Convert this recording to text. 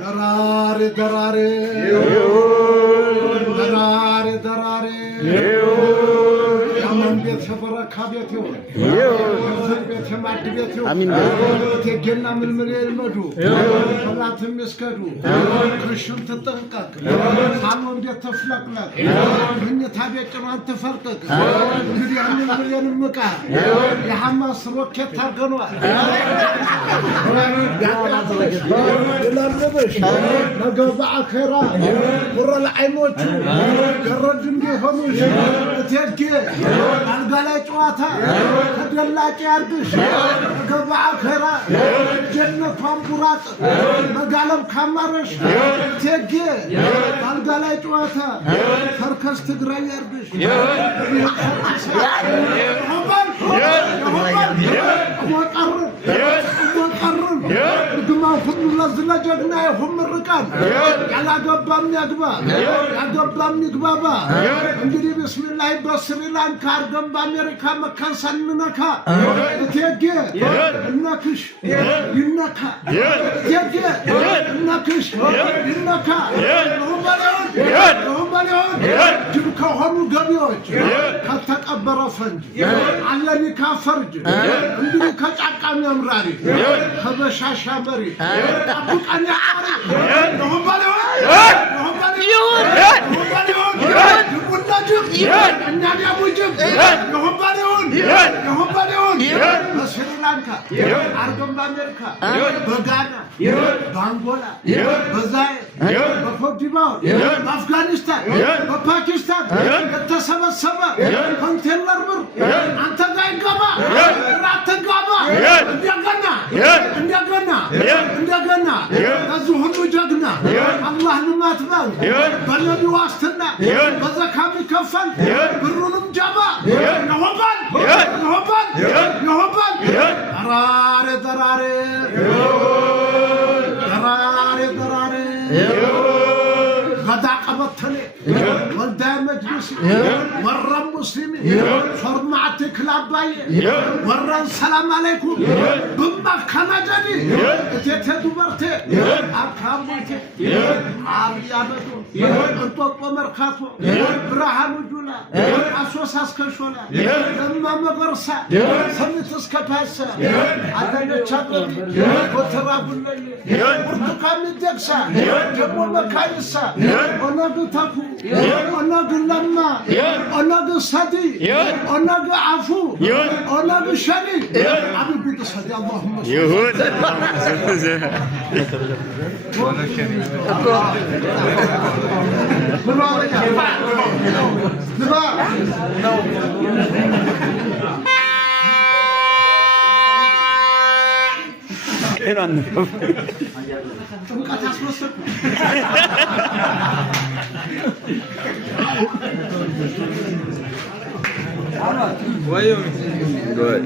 دراري دراري دراري دراري يا من بيت شفرك بيت يوم بيت مات بيت يوم تجينا من المليل مدو فلات مسكدو كرشم تتنقق حالون بيت تفلق لك من يتابع كمان تفرقك እንግዲህ ያንን ብለን ምቃ የሐማስ ሮኬት ታርገኗል ለለበሽ ነገው በአኸራ ወረል አይኖቹ ገረድ እንዲሆኑ እቴጌ አልጋ ላይ ጨዋታ ተደላቂ ያርግሽ ነገው በአኸራ ጀነቷን ቡራቅ መጋለም ካማረሽ እቴጌ አልጋ ላይ ጨዋታ ፈርከስ ትግራይ ያርግሽ ግማው ሁሉ ለዝለጀግና ይሁን ምርቃን ያላገባም ያግባ ያገባም ይግባባ እንግዲህ ቢስሚላህ በስሪላንካ አርገም በአሜሪካ መካን ሰንነካ እቴጌ እነክሽ ይነካ እቴጌ እነክሽ ይነካ ሩባሌውን ጅብ ከሆኑ ገቢዎች ከተቀበረ ፈንጅ አለኒ ካፈርጅ እንግዲህ ከጫቃም ያምራሪ ከበሻሻ መሪ አቡቃኛ ሩባሌውን በስሪላንካ አርገም በአሜሪካ በጋና በአንጎላ በዛይር በኮትዲቯር በአፍጋኒስታን በፓኪስታን የተሰበሰበ ኮንቴነር ብር አንተ ጋር ይገባ አትገባ እንደገና ከዚህ ሁሉ ጀግና አላህ ልማት ባል በነቢ ዋስትና በዘካ የሚከፈል ብሩንም ጀባ ይሆባል ደራሬ غدا قبطني ولدا مجلس ورا مسلمي فرمعتك لاباي ورا السلام عليكم بما كنجدي تيتدو برتي اكامتي عريانتو انطو مركاتو برهان جولا اسوس اسكشولا لما مغرسا سمت اسكباسا ادنا تشابل وترابلي برتقال دكسا جبو مكايسا ونادو تاكو ونادو لما ونادو سدي ونادو عفو ونادو شري عبد بيت سدي اللهم يهود ايه انا Good.